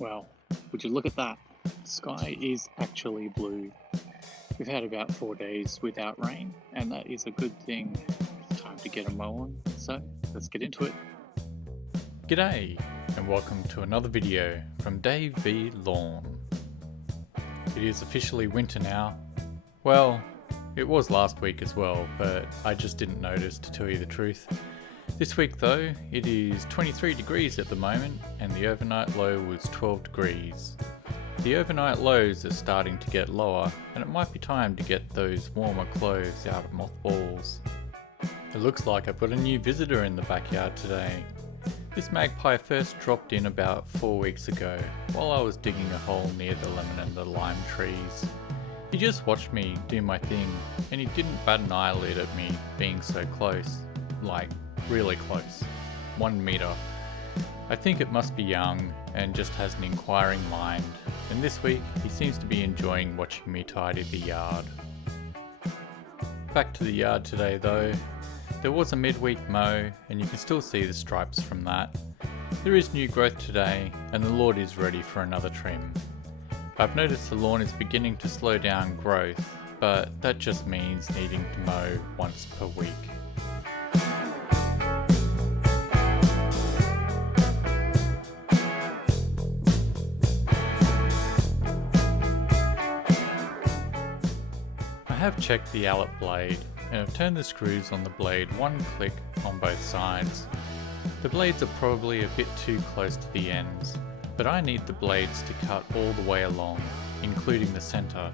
Well, would you look at that? The sky is actually blue. We've had about 4 days without rain, and that is a good thing. It's time to get a mow on, so let's get into it. G'day, and welcome to another video from Dave V Lawn. It is officially winter now. Well, it was last week as well, but I just didn't notice, to tell you the truth. This week though, it is 23 degrees at the moment, and the overnight low was 12 degrees. The overnight lows are starting to get lower, and it might be time to get those warmer clothes out of mothballs. It looks like I've got a new visitor in the backyard today. This magpie first dropped in about 4 weeks ago, while I was digging a hole near the lemon and the lime trees. He just watched me do my thing, and he didn't bat an eyelid at me being so close, like really close, 1 meter. I think it must be young and just has an inquiring mind, and this week he seems to be enjoying watching me tidy the yard. Back to the yard today though. There was a midweek mow, and you can still see the stripes from that. There is new growth today, and the Lord is ready for another trim. I've noticed the lawn is beginning to slow down growth, but that just means needing to mow once per week. I have checked the Allet blade, and I've turned the screws on the blade one click on both sides. The blades are probably a bit too close to the ends, but I need the blades to cut all the way along, including the center,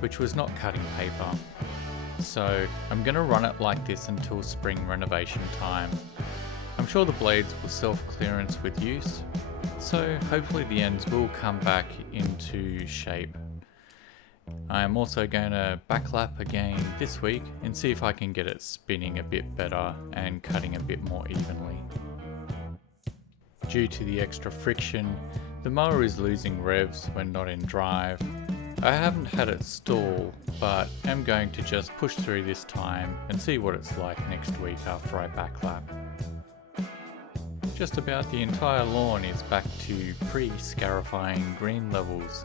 which was not cutting paper. So I'm going to run it like this until spring renovation time. I'm sure the blades will self-clearance with use, so hopefully the ends will come back into shape. I am also going to backlap again this week and see if I can get it spinning a bit better and cutting a bit more evenly. Due to the extra friction, the mower is losing revs when not in drive. I haven't had it stall, but am going to just push through this time and see what it's like next week after I backlap. Just about the entire lawn is back to pre-scarifying green levels,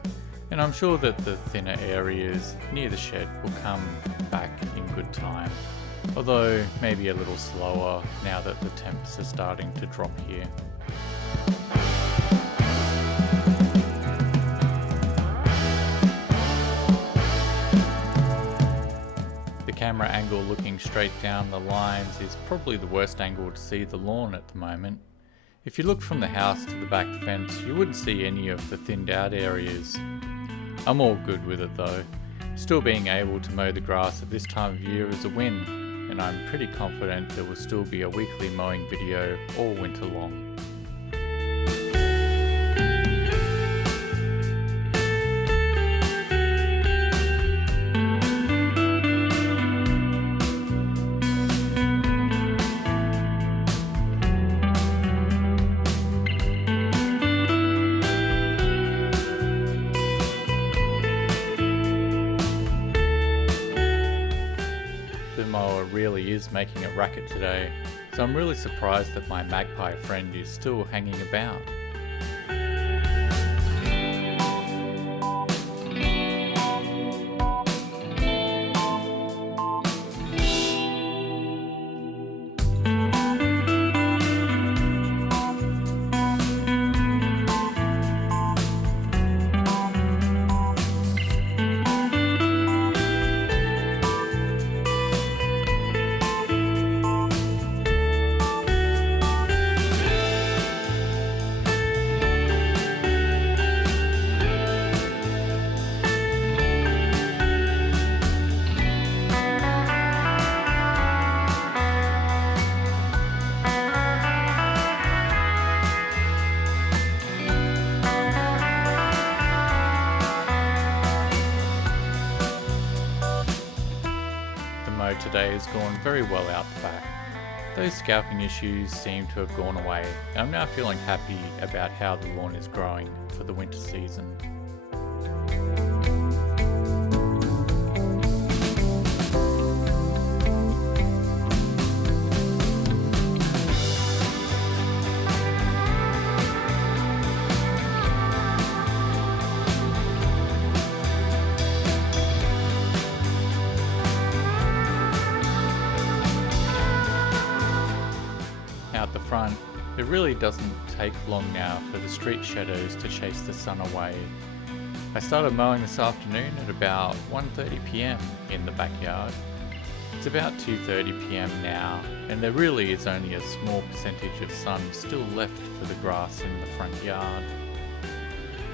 and I'm sure that the thinner areas near the shed will come back in good time, although maybe a little slower now that the temps are starting to drop here. The camera angle looking straight down the lines is probably the worst angle to see the lawn at the moment. If you look from the house to the back fence, you wouldn't see any of the thinned out areas. I'm all good with it though. Still being able to mow the grass at this time of year is a win, and I'm pretty confident there will still be a weekly mowing video all winter long. The mower really is making a racket today, so I'm really surprised that my magpie friend is still hanging about. Today has gone very well out the back. Those scalping issues seem to have gone away, and I'm now feeling happy about how the lawn is growing for the winter season. really doesn't take long now for the street shadows to chase the sun away. I started mowing this afternoon at about 1:30 PM in the backyard. It's about 2:30 PM now, and there really is only a small percentage of sun still left for the grass in the front yard.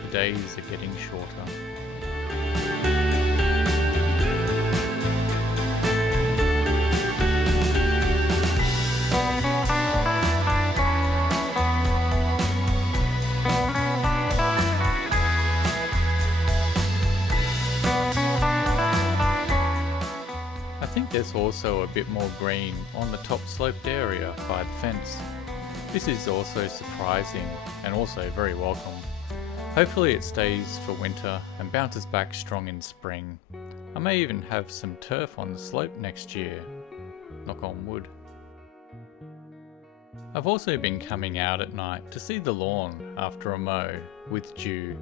The days are getting shorter. I think there's also a bit more green on the top sloped area by the fence. This is also surprising and also very welcome. Hopefully it stays for winter and bounces back strong in spring. I may even have some turf on the slope next year. Knock on wood. I've also been coming out at night to see the lawn after a mow with dew.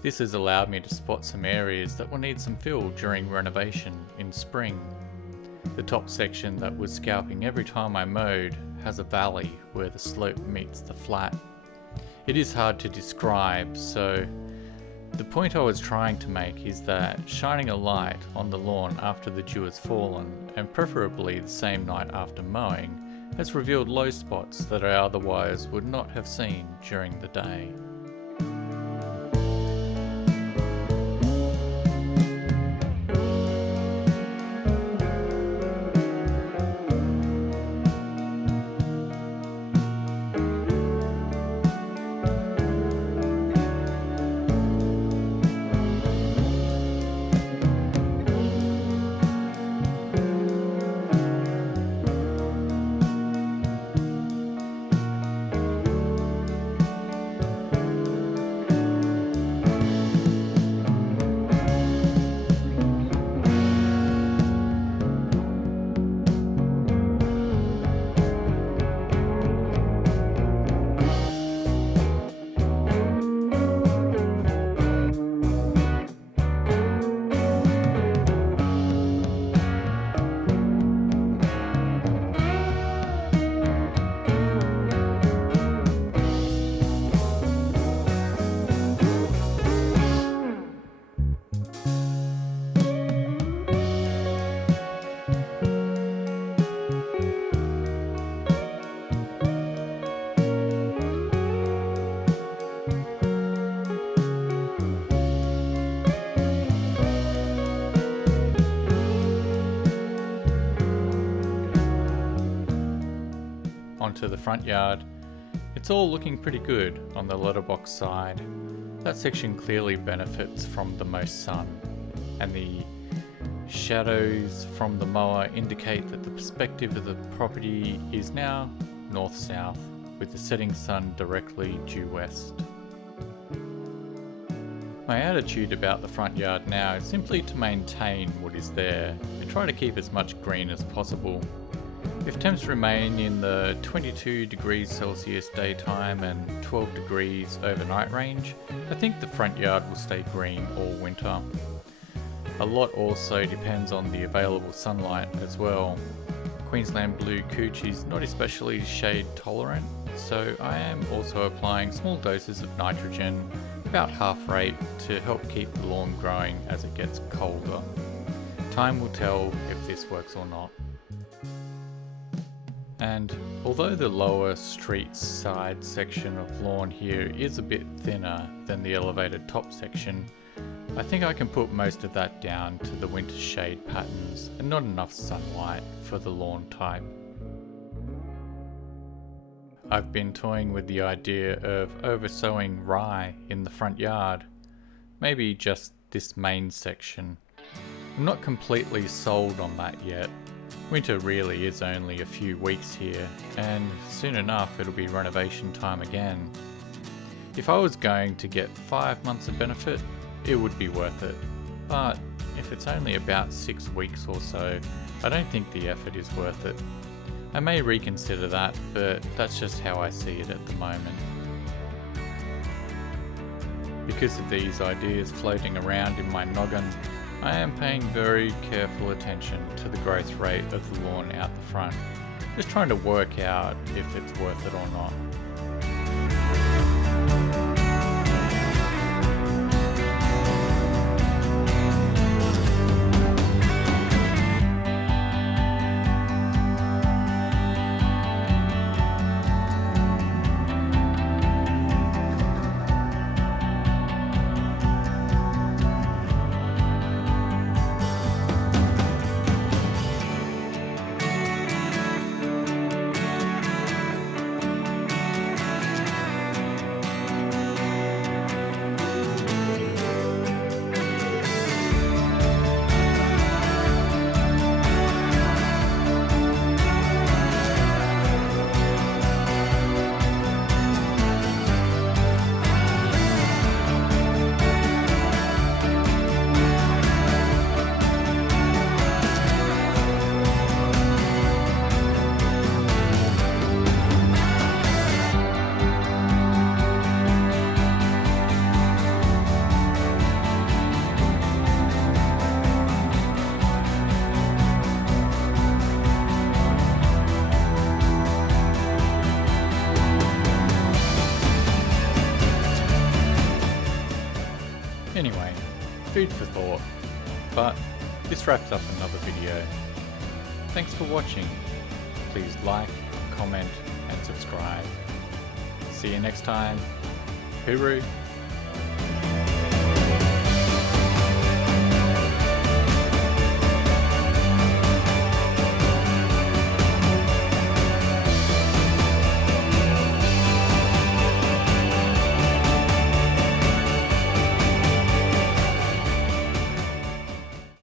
This has allowed me to spot some areas that will need some fill during renovation in spring. The top section that was scalping every time I mowed has a valley where the slope meets the flat. It is hard to describe, so the point I was trying to make is that shining a light on the lawn after the dew has fallen, and preferably the same night after mowing, has revealed low spots that I otherwise would not have seen during the day. Onto the front yard. It's all looking pretty good on the letterbox side. That section clearly benefits from the most sun, and the shadows from the mower indicate that the perspective of the property is now north-south, with the setting sun directly due west. My attitude about the front yard now is simply to maintain what is there and try to keep as much green as possible. If temps remain in the 22 degrees Celsius daytime and 12 degrees overnight range, I think the front yard will stay green all winter. A lot also depends on the available sunlight as well. Queensland Blue Couch is not especially shade tolerant, so I am also applying small doses of nitrogen, about half rate, to help keep the lawn growing as it gets colder. Time will tell if this works or not. And although the lower street side section of lawn here is a bit thinner than the elevated top section, I think I can put most of that down to the winter shade patterns and not enough sunlight for the lawn type. I've been toying with the idea of oversowing rye in the front yard, maybe just this main section. I'm not completely sold on that yet. Winter really is only a few weeks here, and soon enough it'll be renovation time again. If I was going to get 5 months of benefit, it would be worth it. But if it's only about 6 weeks or so, I don't think the effort is worth it. I may reconsider that, but that's just how I see it at the moment. Because of these ideas floating around in my noggin, I am paying very careful attention to the growth rate of the lawn out the front, just trying to work out if it's worth it or not. Anyway, food for thought, but this wraps up another video. Thanks for watching. Please like, comment and subscribe. See you next time. Hooroo!